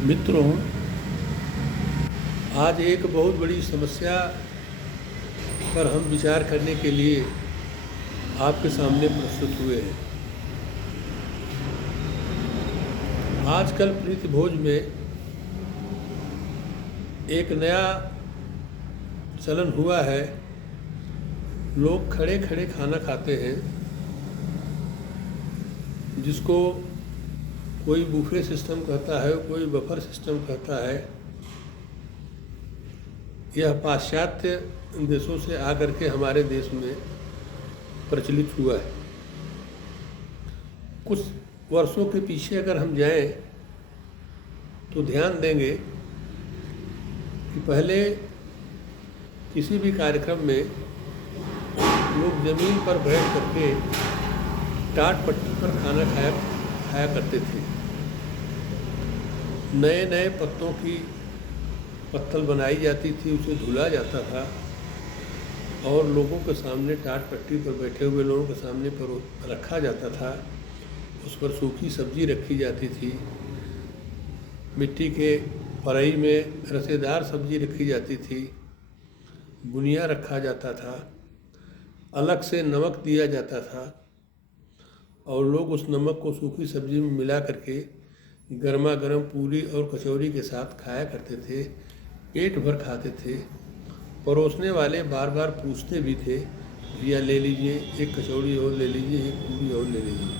मित्रों, आज एक बहुत बड़ी समस्या पर हम विचार करने के लिए आपके सामने प्रस्तुत हुए हैं। आजकल प्रीति भोज में एक नया चलन हुआ है। लोग खड़े खड़े खाना खाते हैं, जिसको कोई बुफे सिस्टम कहता है, कोई बफर सिस्टम कहता है। यह पाश्चात्य देशों से आकर के हमारे देश में प्रचलित हुआ है। कुछ वर्षों के पीछे अगर हम जाएं तो ध्यान देंगे कि पहले किसी भी कार्यक्रम में लोग ज़मीन पर बैठ करके टाट पट्टी पर खाना खाया करते थे। नए नए पत्तों की पत्तल बनाई जाती थी, उसे धुला जाता था और लोगों के सामने टाट पट्टी पर बैठे हुए लोगों के सामने पर रखा जाता था। उस पर सूखी सब्जी रखी जाती थी। मिट्टी के कढ़ाई में रसेदार सब्जी रखी जाती थी। बुनिया रखा जाता था। अलग से नमक दिया जाता था और लोग उस नमक को सूखी सब्जी में मिला करके गर्मा गर्म पूरी और कचौरी के साथ खाया करते थे। पेट भर खाते थे। परोसने वाले बार बार पूछते भी थे, भैया ले लीजिए, एक कचौड़ी और ले लीजिए, एक पूरी और ले लीजिए।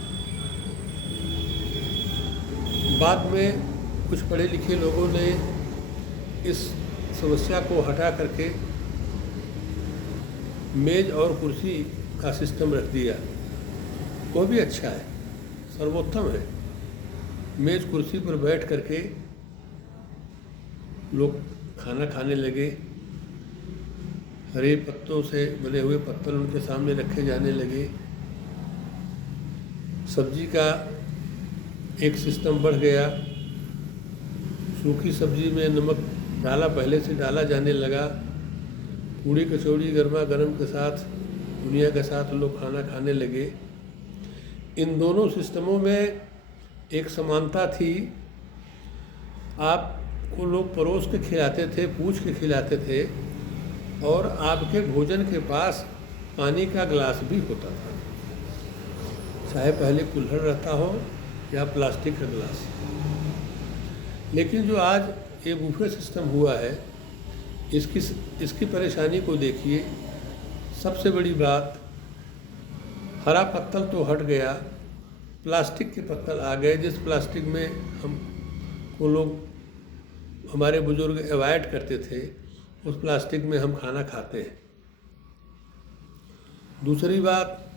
बाद में कुछ पढ़े लिखे लोगों ने इस समस्या को हटा करके मेज़ और कुर्सी का सिस्टम रख दिया। वो भी अच्छा है, सर्वोत्तम है। मेज़ कुर्सी पर बैठ करके लोग खाना खाने लगे। हरे पत्तों से बने हुए पत्तल उनके सामने रखे जाने लगे। सब्जी का एक सिस्टम बढ़ गया। सूखी सब्जी में नमक पहले से डाला जाने लगा। पूड़ी कचौड़ी गर्मा गर्म के साथ बुनिया के साथ लोग खाना खाने लगे। इन दोनों सिस्टमों में एक समानता थी। आपको लोग परोस के खिलाते थे, पूछ के खिलाते थे और आपके भोजन के पास पानी का गिलास भी होता था, चाहे पहले कुल्हड़ रहता हो या प्लास्टिक का गिलास। लेकिन जो आज ये बुफे सिस्टम हुआ है, इसकी परेशानी को देखिए। सबसे बड़ी बात, हरा पत्तल तो हट गया, प्लास्टिक के पत्तल आ गए। जिस प्लास्टिक में हमारे बुजुर्ग अवॉइड करते थे, उस प्लास्टिक में हम खाना खाते हैं। दूसरी बात,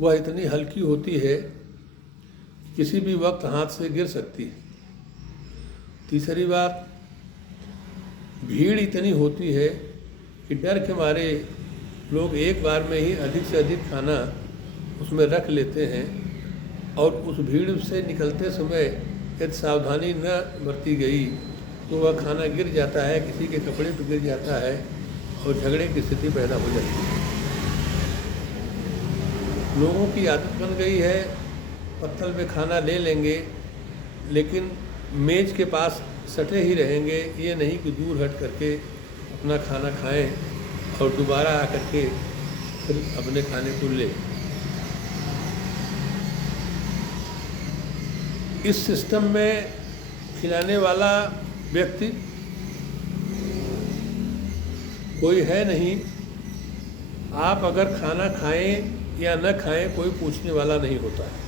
वह इतनी हल्की होती है कि किसी भी वक्त हाथ से गिर सकती है। तीसरी बात, भीड़ इतनी होती है कि डर के मारे लोग एक बार में ही अधिक से अधिक खाना उसमें रख लेते हैं और उस भीड़ से निकलते समय यदि सावधानी न बरती गई तो वह खाना गिर जाता है, किसी के कपड़े पर गिर जाता है और झगड़े की स्थिति पैदा हो जाती है। लोगों की आदत बन गई है, पत्तल में खाना ले लेंगे लेकिन मेज़ के पास सटे ही रहेंगे। ये नहीं कि दूर हट करके अपना खाना खाएं और दोबारा आकर के फिर अपने खाने को लें। इस सिस्टम में खिलाने वाला व्यक्ति कोई है नहीं। आप अगर खाना खाएं या न खाएं, कोई पूछने वाला नहीं होता है।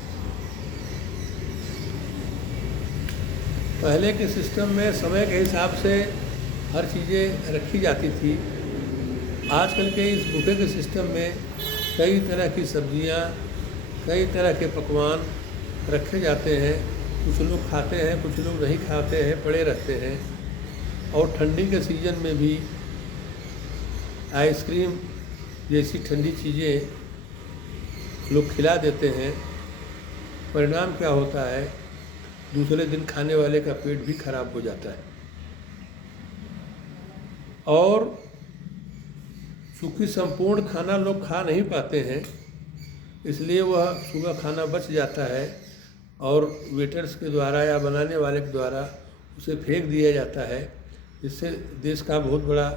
पहले के सिस्टम में समय के हिसाब से हर चीज़ें रखी जाती थी। आजकल के इस बुफे के सिस्टम में कई तरह की सब्जियां, कई तरह के पकवान रखे जाते हैं। कुछ लोग खाते हैं, कुछ लोग नहीं खाते हैं, पड़े रहते हैं। और ठंडी के सीज़न में भी आइसक्रीम जैसी ठंडी चीज़ें लोग खिला देते हैं। परिणाम क्या होता है, दूसरे दिन खाने वाले का पेट भी खराब हो जाता है। और चूँकि संपूर्ण खाना लोग खा नहीं पाते हैं, इसलिए वह सुबह खाना बच जाता है और वेटर्स के द्वारा या बनाने वाले के द्वारा उसे फेंक दिया जाता है, जिससे देश का बहुत बड़ा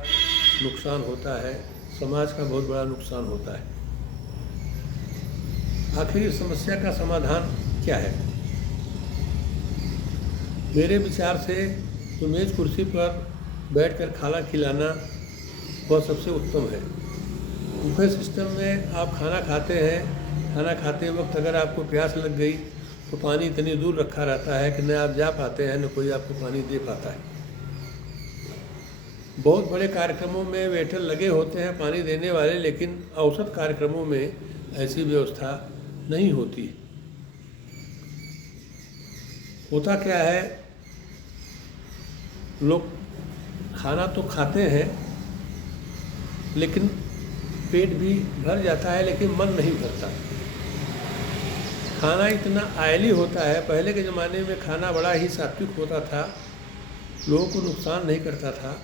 नुकसान होता है, समाज का बहुत बड़ा नुकसान होता है। आखिर इस समस्या का समाधान क्या है? मेरे विचार से तो मेज़ कुर्सी पर बैठकर खाना खिलाना वह सबसे उत्तम है। बुफे सिस्टम में आप खाना खाते हैं, खाना खाते वक्त अगर आपको प्यास लग गई तो पानी इतनी दूर रखा रहता है कि न आप जा पाते हैं न कोई आपको पानी दे पाता है। बहुत बड़े कार्यक्रमों में वेटर लगे होते हैं पानी देने वाले, लेकिन औसत कार्यक्रमों में ऐसी व्यवस्था नहीं होती। होता क्या है, लोग खाना तो खाते हैं लेकिन पेट भी भर जाता है, लेकिन मन नहीं भरता। खाना इतना ऑयली होता है। पहले के ज़माने में खाना बड़ा ही सात्विक होता था, लोगों को नुकसान नहीं करता था।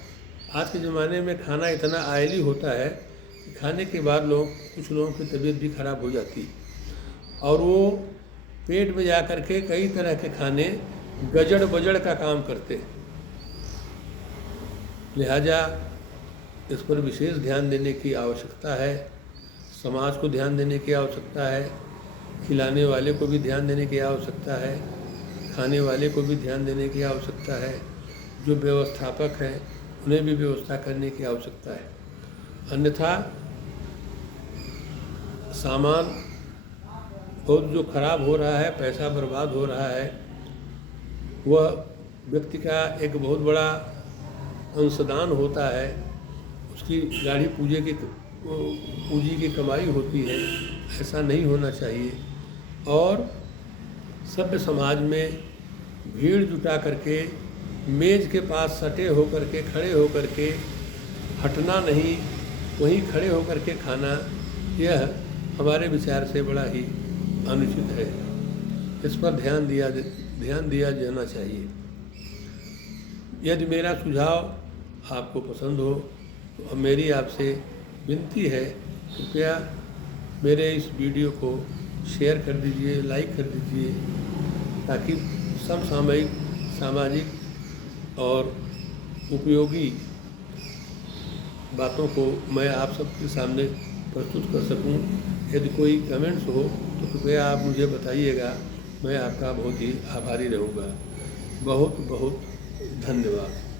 आज के ज़माने में खाना इतना ऑयली होता है कि खाने के बाद कुछ लोगों की तबीयत भी खराब हो जाती और वो पेट में जा कर के कई तरह के खाने गजड़ बजड़ का काम करते। लिहाजा इस पर विशेष ध्यान देने की आवश्यकता है। समाज को ध्यान देने की आवश्यकता है, खिलाने वाले को भी ध्यान देने की आवश्यकता है, खाने वाले को भी ध्यान देने की आवश्यकता है, जो व्यवस्थापक हैं उन्हें भी व्यवस्था करने की आवश्यकता है। अन्यथा सामान बहुत जो खराब हो रहा है, पैसा बर्बाद हो रहा है, वह व्यक्ति का एक बहुत बड़ा अंशदान होता है, उसकी गाढ़ी पूंजी की कमाई होती है। ऐसा नहीं होना चाहिए। और सभ्य समाज में भीड़ जुटा करके मेज़ के पास सटे होकर के खड़े होकर के हटना नहीं, वहीं खड़े होकर के खाना, यह हमारे विचार से बड़ा ही अनुचित है। इस पर ध्यान दिया जाना चाहिए। यदि मेरा सुझाव आपको पसंद हो तो मेरी आपसे विनती है, कृपया मेरे इस वीडियो को शेयर कर दीजिए, लाइक कर दीजिए, ताकि समसामयिक, सामाजिक और उपयोगी बातों को मैं आप सबके सामने प्रस्तुत कर सकूं। यदि कोई कमेंट्स हो तो कृपया आप मुझे बताइएगा, मैं आपका बहुत ही आभारी रहूँगा। बहुत बहुत धन्यवाद।